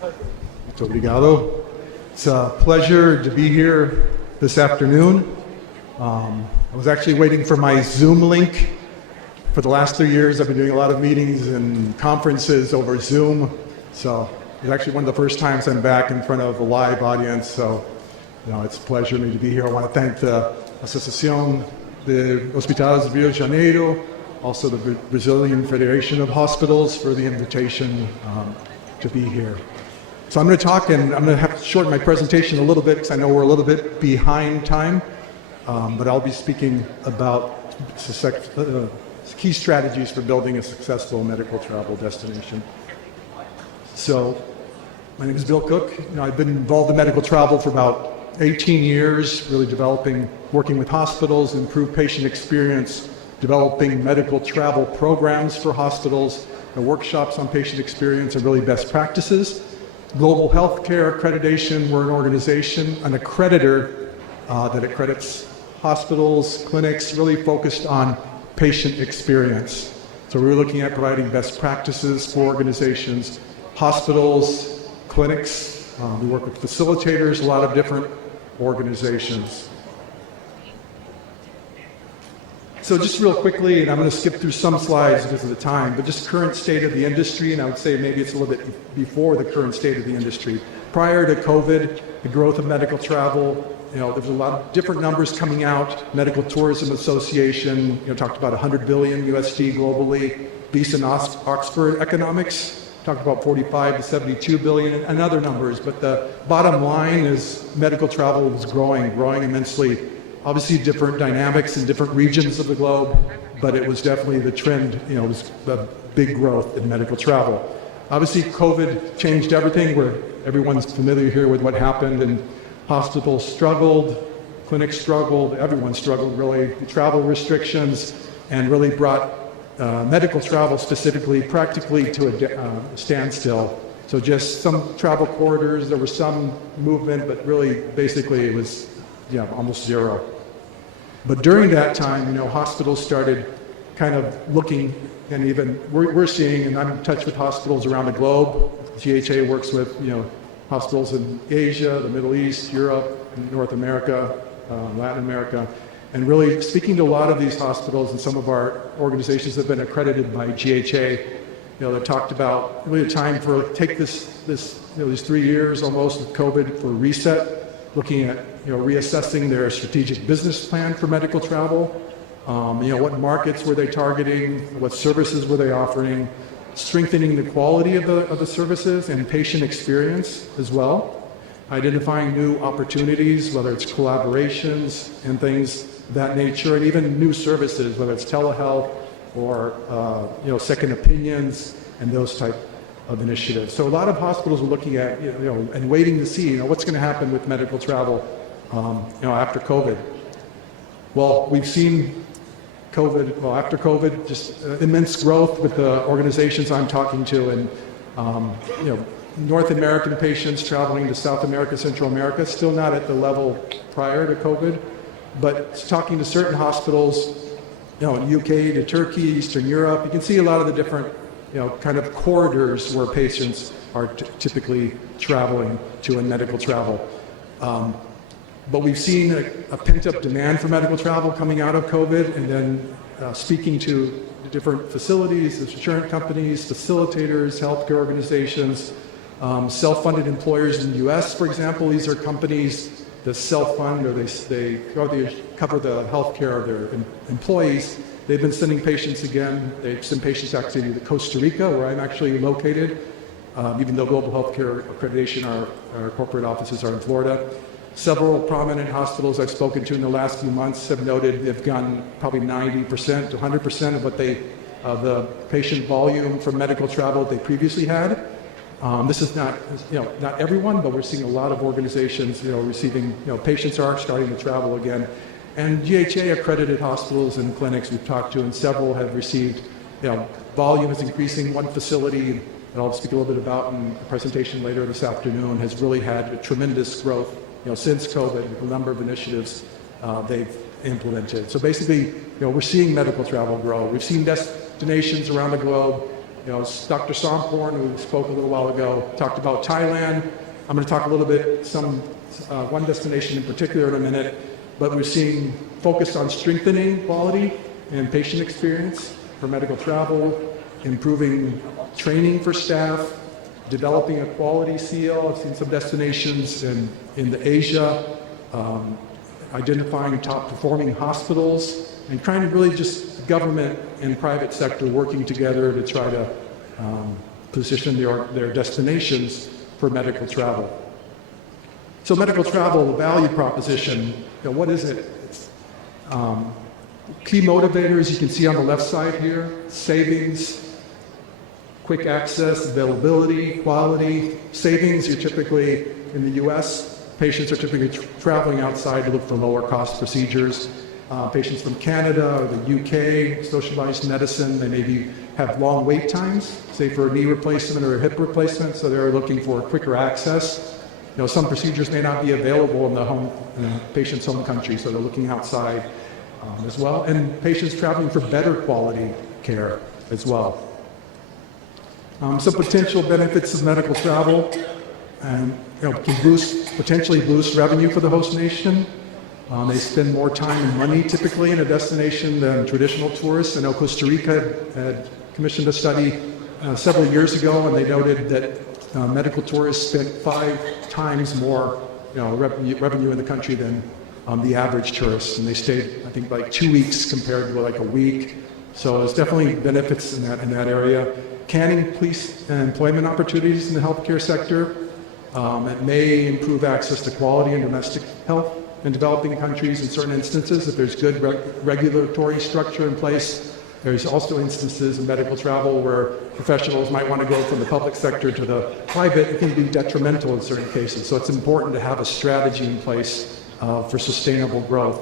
Muito obrigado. It's a pleasure to be here this afternoon. I was actually waiting for my Zoom link. For the last 3 years, I've been doing a lot of meetings and conferences over Zoom. So it's actually one of the first times I'm back in front of a live audience. So, it's a pleasure for me to be here. I want to thank the Associação de Hospitais de Rio de Janeiro, also the Brazilian Federation of Hospitals for the invitation to be here. So I'm going to talk, and I'm going to have to shorten my presentation a little bit because I know we're a little bit behind time, but I'll be speaking about key strategies for building a successful medical travel destination. So my name is Bill Cook. I've been involved in medical travel for about 18 years, really working with hospitals, improve patient experience, developing medical travel programs for hospitals, and workshops on patient experience and really best practices. Global Healthcare Accreditation, we're an organization, an accreditor that accredits hospitals, clinics, really focused on patient experience. So we're looking at providing best practices for organizations, hospitals, clinics. We work with facilitators, a lot of different organizations. So just real quickly, and I'm going to skip through some slides because of the time, but just current state of the industry, and I would say maybe it's a little bit before the current state of the industry. Prior to COVID, the growth of medical travel, there was a lot of different numbers coming out. Medical Tourism Association, talked about 100 billion USD globally. Beast and Oxford Economics talked about 45 to 72 billion and other numbers. But the bottom line is medical travel was growing immensely. Obviously different dynamics in different regions of the globe, but it was definitely the trend, it was a big growth in medical travel. Obviously COVID changed everything. Everyone's familiar here with what happened, and hospitals struggled, clinics struggled, everyone struggled really. Travel restrictions and really brought medical travel specifically practically to a standstill. So just some travel corridors, there was some movement, but really basically it was almost zero. But during that time, hospitals started kind of looking, and even we're seeing, and I'm in touch with hospitals around the globe. GHA works with, hospitals in Asia, the Middle East, Europe, North America, Latin America, and really speaking to a lot of these hospitals, and some of our organizations have been accredited by GHA. They talked about really a time for take these 3 years almost of COVID for reset, looking at reassessing their strategic business plan for medical travel. What markets were they targeting? What services were they offering? Strengthening the quality of the services and patient experience as well. Identifying new opportunities, whether it's collaborations and things of that nature, and even new services, whether it's telehealth or second opinions and those type of initiatives. So a lot of hospitals are looking at and waiting to see what's going to happen with medical travel after COVID. Well, we've seen after COVID, just immense growth with the organizations I'm talking to, and North American patients traveling to South America, Central America, still not at the level prior to COVID, but talking to certain hospitals, in UK to Turkey, Eastern Europe, you can see a lot of the different, kind of corridors where patients are typically traveling to in medical travel. But we've seen a pent-up demand for medical travel coming out of COVID, and then speaking to the different facilities, insurance companies, facilitators, healthcare organizations, self-funded employers in the US, for example. These are companies that self-fund, or they cover the healthcare of their employees. They've been sending patients again. They send patients actually to Costa Rica, where I'm actually located, even though Global Healthcare Accreditation, our corporate offices are in Florida. Several prominent hospitals I've spoken to in the last few months have noted they've gotten probably 90% to 100% of what the patient volume from medical travel they previously had. This is not everyone, but we're seeing a lot of organizations, receiving, patients are starting to travel again. And GHA accredited hospitals and clinics we've talked to, and several have received, volume is increasing. One facility that I'll speak a little bit about in a presentation later this afternoon has really had a tremendous growth, since COVID, with a number of initiatives they've implemented. So basically, we're seeing medical travel grow. We've seen destinations around the globe Dr. Somporn, who spoke a little while ago, talked about Thailand. I'm going to talk a little bit, one destination in particular in a minute, but we're seeing focus on strengthening quality and patient experience for medical travel, improving training for staff, developing a quality seal. I've seen some destinations in Asia, identifying top performing hospitals, and trying to really just government and private sector working together to try to position their destinations for medical travel. So medical travel, the value proposition, what is it? Key motivators you can see on the left side here: savings, quick access, availability, quality. Savings, you're typically, in the US, patients are typically traveling outside to look for lower cost procedures. Patients from Canada or the UK, socialized medicine, they maybe have long wait times, say for a knee replacement or a hip replacement, so they're looking for quicker access. Some procedures may not be available in the patient's home country, so they're looking outside as well. And patients traveling for better quality care as well. Some potential benefits of medical travel, can potentially boost revenue for the host nation. They spend more time and money typically in a destination than traditional tourists. I know Costa Rica had commissioned a study several years ago, and they noted that medical tourists spent 5 times more revenue in the country than the average tourist. And they stayed, I think, like 2 weeks compared to like a week. So there's definitely benefits in that area. Can increase employment opportunities in the healthcare sector. It may improve access to quality and domestic health in developing countries in certain instances if there's good regulatory structure in place. There's also instances in medical travel where professionals might want to go from the public sector to the private. It can be detrimental in certain cases. So it's important to have a strategy in place for sustainable growth.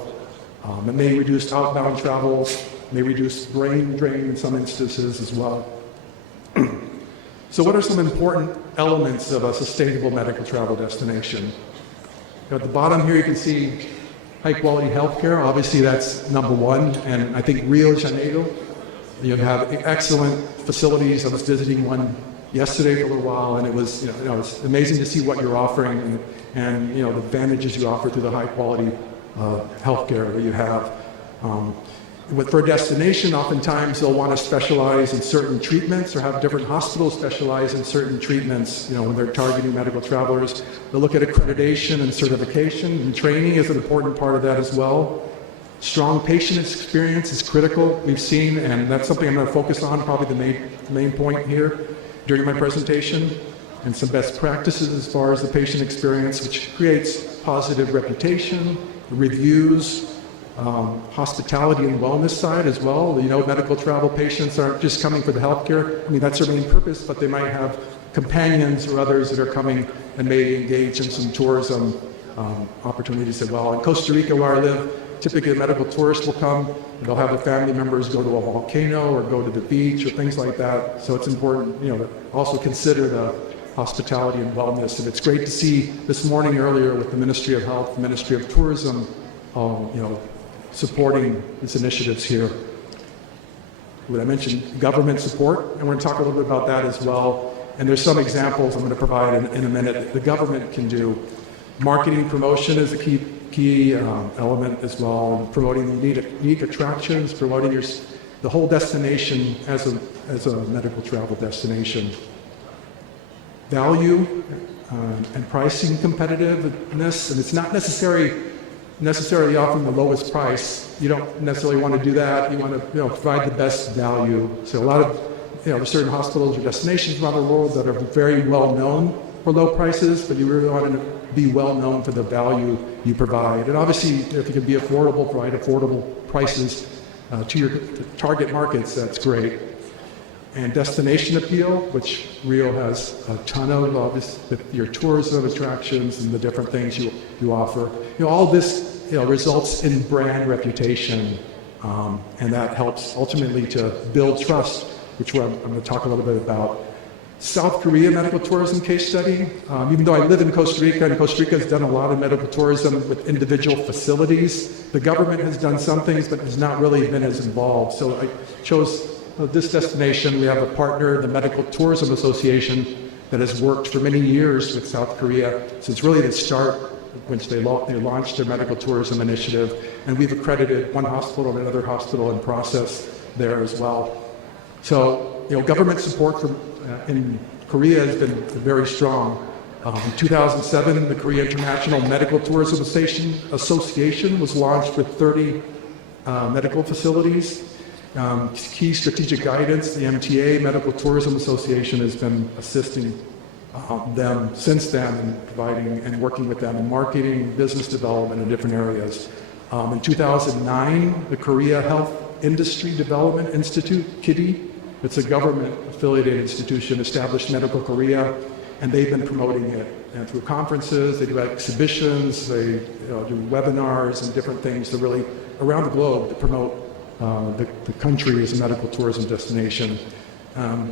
It may reduce outbound travel, may reduce brain drain in some instances as well. So what are some important elements of a sustainable medical travel destination? At the bottom here you can see high quality healthcare. Obviously that's number one, and I think Rio de Janeiro, you have excellent facilities. I was visiting one yesterday for a little while, and it was it's amazing to see what you're offering and the advantages you offer through the high quality healthcare that you have. For a destination, oftentimes they'll want to specialize in certain treatments or have different hospitals specialize in certain treatments. When they're targeting medical travelers, they'll look at accreditation and certification, and training is an important part of that as well. Strong patient experience is critical, we've seen, and that's something I'm going to focus on, probably the main point here during my presentation, and some best practices as far as the patient experience, which creates positive reputation, reviews, hospitality and wellness side as well. Medical travel patients aren't just coming for the healthcare. I mean, that's their main purpose, but they might have companions or others that are coming and may engage in some tourism opportunities as well. In Costa Rica, where I live, typically a medical tourist will come, and they'll have their family members go to a volcano or go to the beach or things like that. So it's important, to also consider the hospitality and wellness. And it's great to see this morning earlier with the Ministry of Health, the Ministry of Tourism, supporting these initiatives here. When I mentioned government support, and we're going to talk a little bit about that as well. And there's some examples I'm going to provide in a minute that the government can do. Marketing promotion is a key element as well. Promoting unique attractions, promoting the whole destination as a medical travel destination. Value and pricing competitiveness, and it's not necessarily offering the lowest price. You don't necessarily want to do that. You want to provide the best value. So a lot of there's certain hospitals or destinations around the world that are very well known for low prices, but you really want to be well known for the value you provide. And obviously, if you can be affordable, provide affordable prices to your target markets, that's great. And destination appeal, which Rio has a ton of, obviously, with your tourism attractions and the different things you offer. All this results in brand reputation, and that helps ultimately to build trust, which I'm going to talk a little bit about. South Korea medical tourism case study. Even though I live in Costa Rica, and Costa Rica has done a lot of medical tourism with individual facilities, the government has done some things, but has not really been as involved. So I chose of this destination, we have a partner, the Medical Tourism Association, that has worked for many years with South Korea since really the start, which they launched their medical tourism initiative, and we've accredited one hospital and another hospital in process there as well. So, government support in Korea has been very strong. In 2007, the Korea International Medical Tourism Association was launched with 30 medical facilities. Key strategic guidance, the MTA, Medical Tourism Association, has been assisting them since then and providing and working with them in marketing, business development in different areas. In 2009, the Korea Health Industry Development Institute, KIDI, it's a government-affiliated institution, established Medical Korea, and they've been promoting it. And through conferences, they do exhibitions, they do webinars and different things to really, around the globe, to promote the country as a medical tourism destination.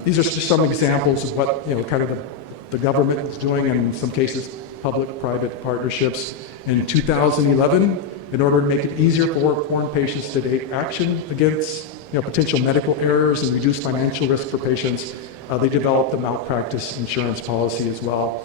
These are just some examples of what kind of the government is doing, and in some cases public-private partnerships. In 2011, in order to make it easier for foreign patients to take action against potential medical errors and reduce financial risk for patients, they developed the malpractice insurance policy as well.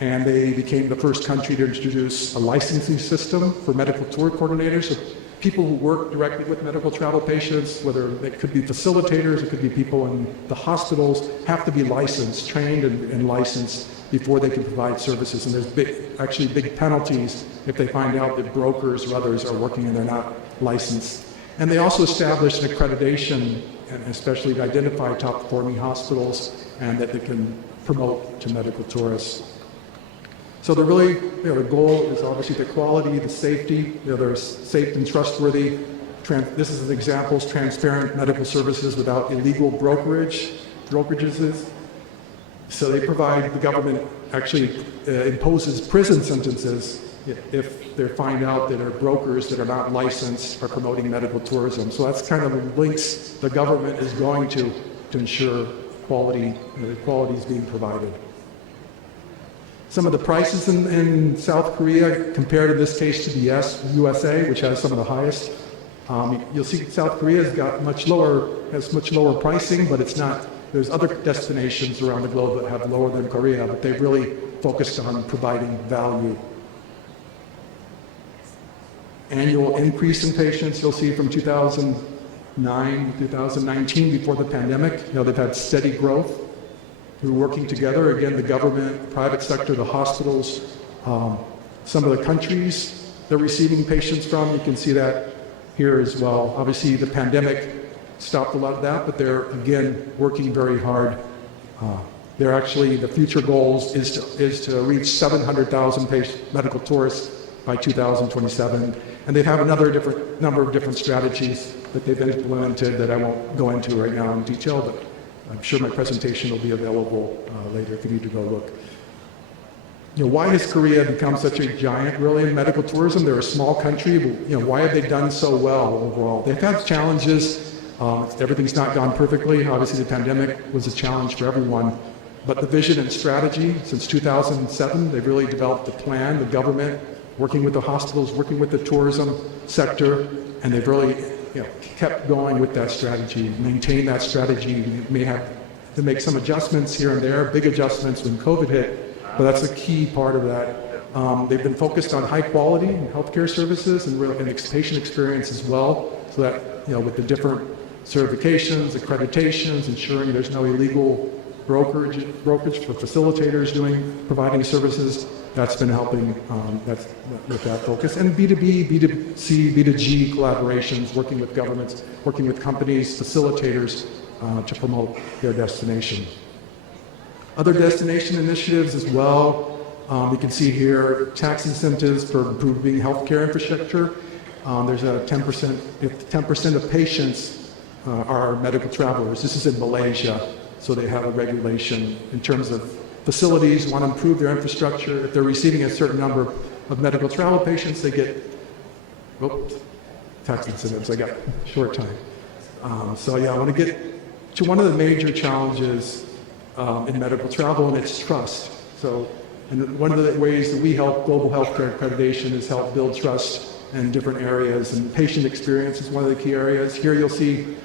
And they became the first country to introduce a licensing system for medical tour coordinators. So people who work directly with medical travel patients, whether it could be facilitators, it could be people in the hospitals, have to be licensed, trained and licensed before they can provide services. And there's actually big penalties if they find out that brokers or others are working and they're not licensed. And they also established an accreditation, and especially to identify top performing hospitals and that they can promote to medical tourists. So the really, the goal is obviously the quality, the safety. They're safe and trustworthy. This is an example: transparent medical services without illegal brokerages. So they provide, the government actually imposes prison sentences if they find out that are brokers that are not licensed are promoting medical tourism. So that's kind of the links the government is going to ensure quality, quality is being provided. Some of the prices in South Korea compared in this case to the USA, which has some of the highest. You'll see South Korea has much lower pricing, but it's not. There's other destinations around the globe that have lower than Korea, but they've really focused on providing value. Annual increase in patients, you'll see from 2009 to 2019, before the pandemic. They've had steady growth through working together. Again, the government, the private sector, the hospitals, some of the countries they're receiving patients from. You can see that here as well. Obviously, the pandemic stopped a lot of that, but they're, again, working very hard. They're actually, the future goals is to reach 700,000 medical tourists by 2027. And they have another number of different strategies that they've implemented that I won't go into right now in detail, but I'm sure my presentation will be available later if you need to go look. Why has Korea become such a giant, really, in medical tourism? They're a small country, but why have they done so well overall? They've had challenges. Everything's not gone perfectly. Obviously, the pandemic was a challenge for everyone. But the vision and strategy, since 2007, they've really developed a plan, the government, working with the hospitals, working with the tourism sector, and they've really kept going with that strategy, maintained that strategy. You may have to make some adjustments here and there, big adjustments when COVID hit, but that's a key part of that. They've been focused on high quality healthcare services and patient experience as well, so that with the different certifications, accreditations, ensuring there's no illegal brokerage for facilitators providing services. That's been helping with that focus. And B2B, B2C, B2G collaborations, working with governments, working with companies, facilitators to promote their destination. Other destination initiatives as well. You can see here tax incentives for improving healthcare infrastructure. There's a 10%, if 10% of patients are medical travelers. This is in Malaysia, so they have a regulation in terms of facilities want to improve their infrastructure. If they're receiving a certain number of medical travel patients, they get tax incentives. I got short time. So yeah, I want to get to one of the major challenges in medical travel, and it's trust. So, and one of the ways that we help global healthcare accreditation is help build trust in different areas, and patient experience is one of the key areas. Here you'll see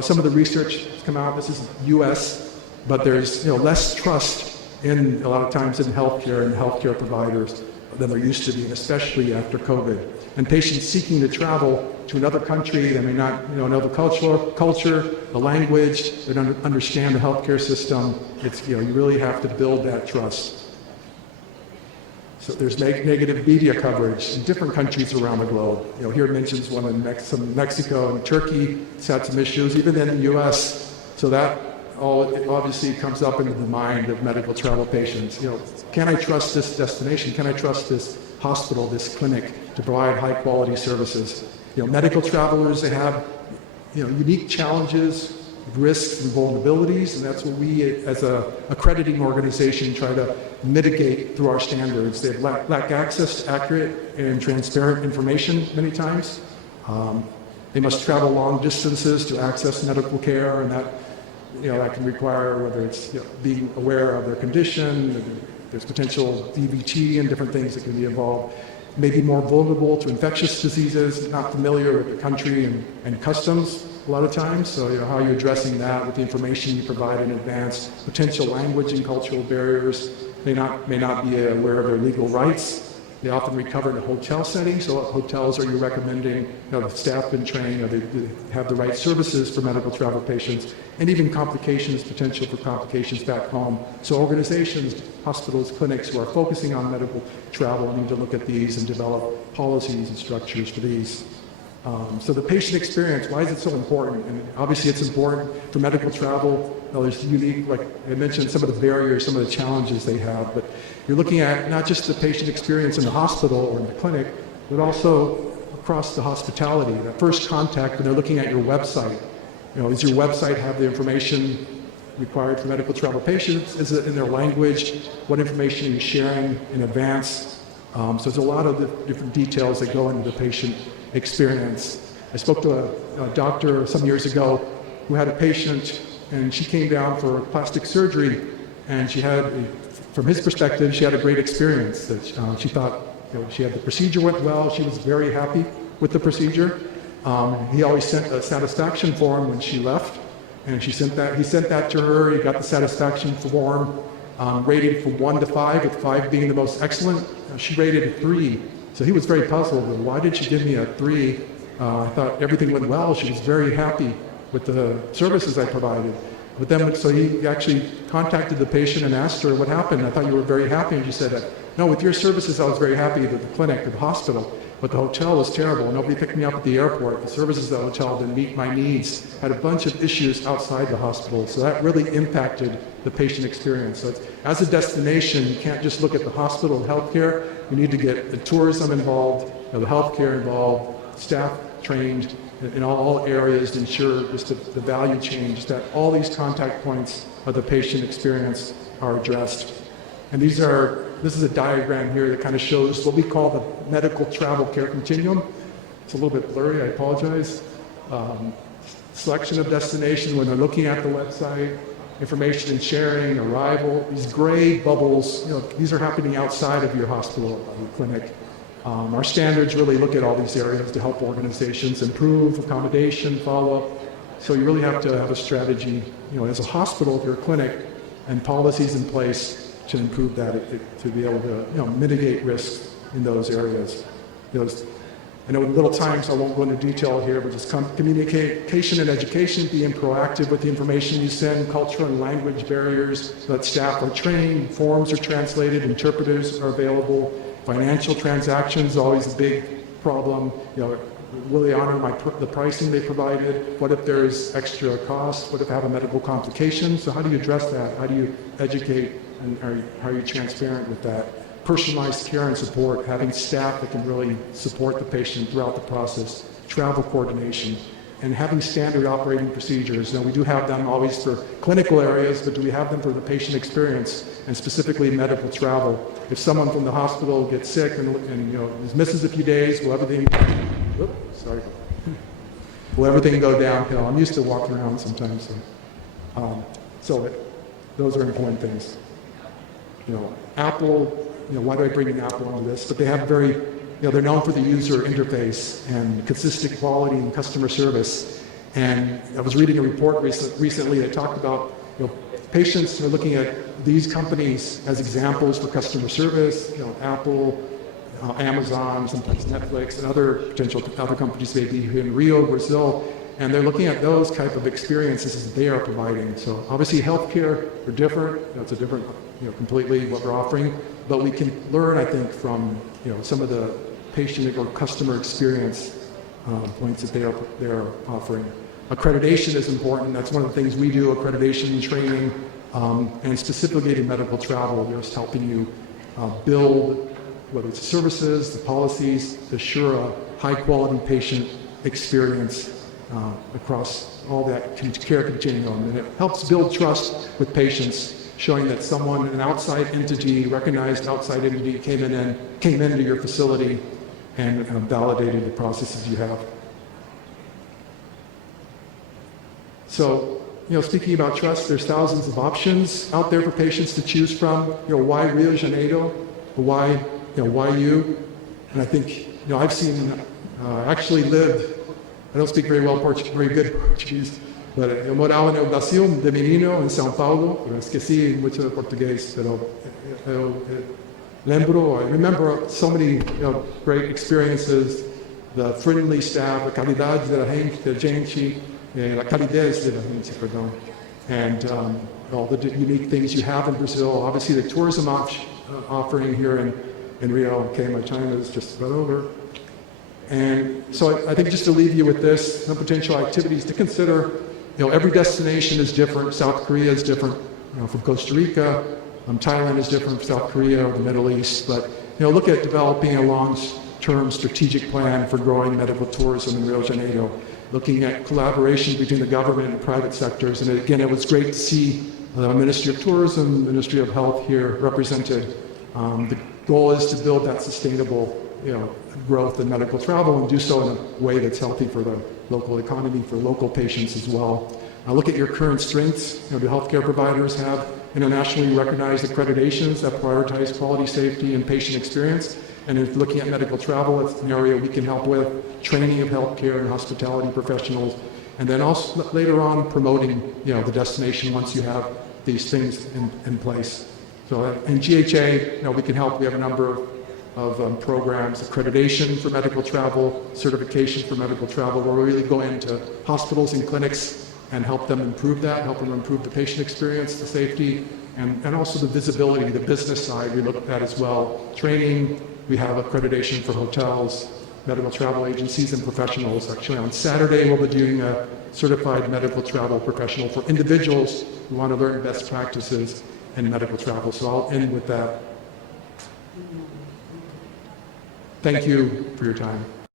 some of the research that's come out, this is U.S., but there's less trust in a lot of times in healthcare and healthcare providers than there used to be, and especially after COVID. And patients seeking to travel to another country, they may not know the culture, the language, they don't understand the healthcare system. It's you really have to build that trust. So there's negative media coverage in different countries around the globe. Here it mentions one in Mexico and Turkey. It's had some issues, even in the U.S. So that all obviously comes up into the mind of medical travel patients. Can I trust this destination? Can I trust this hospital, this clinic to provide high quality services? Medical travelers, they have unique challenges, risks and vulnerabilities, and that's what we as a accrediting organization try to mitigate through our standards. They lack access to accurate and transparent information many times. They must travel long distances to access medical care, and that can require whether it's being aware of their condition, there's potential DVT and different things that can be involved. May be more vulnerable to infectious diseases, not familiar with the country and customs a lot of times. So how are you addressing that with the information you provide in advance? Potential language and cultural barriers, may not be aware of their legal rights. They often recover in a hotel setting. So what hotels are you recommending? The staff been trained, they have the right services for medical travel patients, and even potential for complications back home. So organizations, hospitals, clinics who are focusing on medical travel need to look at these and develop policies and structures for these. So the patient experience, why is it so important? And obviously it's important for medical travel. There's unique, like I mentioned, some of the barriers, some of the challenges they have, but you're looking at not just the patient experience in the hospital or in the clinic, but also across the hospitality, that first contact when they're looking at your website. Does your website have the information required for medical travel patients? Is it in their language? What information are you sharing in advance? So there's a lot of the different details that go into the patient experience. I spoke to a doctor some years ago who had a patient, and she came down for plastic surgery, and she had, from his perspective, she had a great experience. That she thought she had the procedure went well. She was very happy with the procedure. He always sent a satisfaction form when she left, and he sent that to her. He got the satisfaction form rated from 1 to 5, with 5 being the most excellent. She rated a 3. So he was very puzzled. Why did she give me a 3? I thought everything went well. She was very happy with the services I provided. But then, so he actually contacted the patient and asked her, what happened? I thought you were very happy. And she said, no, with your services I was very happy with the clinic, at the hospital. But the hotel was terrible. Nobody picked me up at the airport. The services at the hotel didn't meet my needs. Had a bunch of issues outside the hospital. So that really impacted the patient experience. So as a destination, you can't just look at the hospital and healthcare. You need to get the tourism involved, the healthcare involved, staff trained in all areas to ensure just the value chain, just that all these contact points of the patient experience are addressed. And this is a diagram here that kind of shows what we call the medical travel care continuum. It's a little bit blurry, I apologize. Selection of destination when they're looking at the website, information and sharing, arrival, these gray bubbles, these are happening outside of your hospital or your clinic. Our standards really look at all these areas to help organizations improve accommodation, follow-up. So you really have to have a strategy, as a hospital, if you're a clinic, and policies in place to improve that, to be able to mitigate risks in those areas. I know in little time, so I won't go into detail here, but just communication and education, being proactive with the information you send, cultural and language barriers, so that staff are trained, forms are translated, interpreters are available. Financial transactions, always a big problem. Will they honor the pricing they provided? What if there's extra cost? What if I have a medical complication? So how do you address that? How do you educate, and how are you transparent with that? Personalized care and support, having staff that can really support the patient throughout the process, travel coordination, and having standard operating procedures. Now, we do have them always for clinical areas, but do we have them for the patient experience, and specifically medical travel? If someone from the hospital gets sick and misses a few days, will everything go downhill? I'm used to walking around sometimes. So those are important things. Apple, why do I bring an Apple into this? But they have they're known for the user interface and consistent quality and customer service. And I was reading a report recently that talked about, patients are looking at these companies as examples for customer service, Apple, Amazon, sometimes Netflix, and other companies maybe here in Rio, Brazil, and they're looking at those type of experiences that they are providing. So obviously healthcare are different, it's a different, completely what we're offering, but we can learn, I think, from, some of the patient or customer experience points that they are offering. Accreditation is important. That's one of the things we do, accreditation training, and specifically in medical travel, just helping you build, whether it's the services, the policies, assure a high-quality patient experience across all that care continuum. And it helps build trust with patients, showing that someone, an outside entity, recognized outside entity, came into your facility and validated the processes you have. So, speaking about trust, there's thousands of options out there for patients to choose from. Why Rio de Janeiro? Why you? And I think, I've seen, actually lived, I don't speak very good Portuguese, but eu morava no Brasil, de menino, em São Paulo. Eu esqueci muito português, pero eu I remember so many great experiences, the friendly staff, a qualidade da gente, la calidez da gente, perdão, and all the unique things you have in Brazil. Obviously, the tourism offering here in Rio. Okay, my time is just about over. And so I think just to leave you with this, some potential activities to consider. Every destination is different. South Korea is different from Costa Rica. Thailand is different from South Korea or the Middle East. But look at developing a long-term strategic plan for growing medical tourism in Rio de Janeiro. Looking at collaboration between the government and private sectors. And again, it was great to see the Ministry of Tourism, Ministry of Health here represented. The goal is to build that sustainable growth in medical travel and do so in a way that's healthy for the local economy, for local patients as well. Look at your current strengths. Do healthcare providers have internationally recognized accreditations that prioritize quality, safety, and patient experience? And if looking at medical travel, it's an area we can help with, training of healthcare and hospitality professionals, and then also later on promoting the destination once you have these things in place. So in GHA, we can help. We have a number of programs, accreditation for medical travel, certification for medical travel, where we really go into hospitals and clinics and help them improve that, help them improve the patient experience, the safety, and also the visibility, the business side we look at as well. Training, we have accreditation for hotels, medical travel agencies, and professionals. Actually, on Saturday, we'll be doing a certified medical travel professional for individuals who want to learn best practices in medical travel. So I'll end with that. Thank you for your time.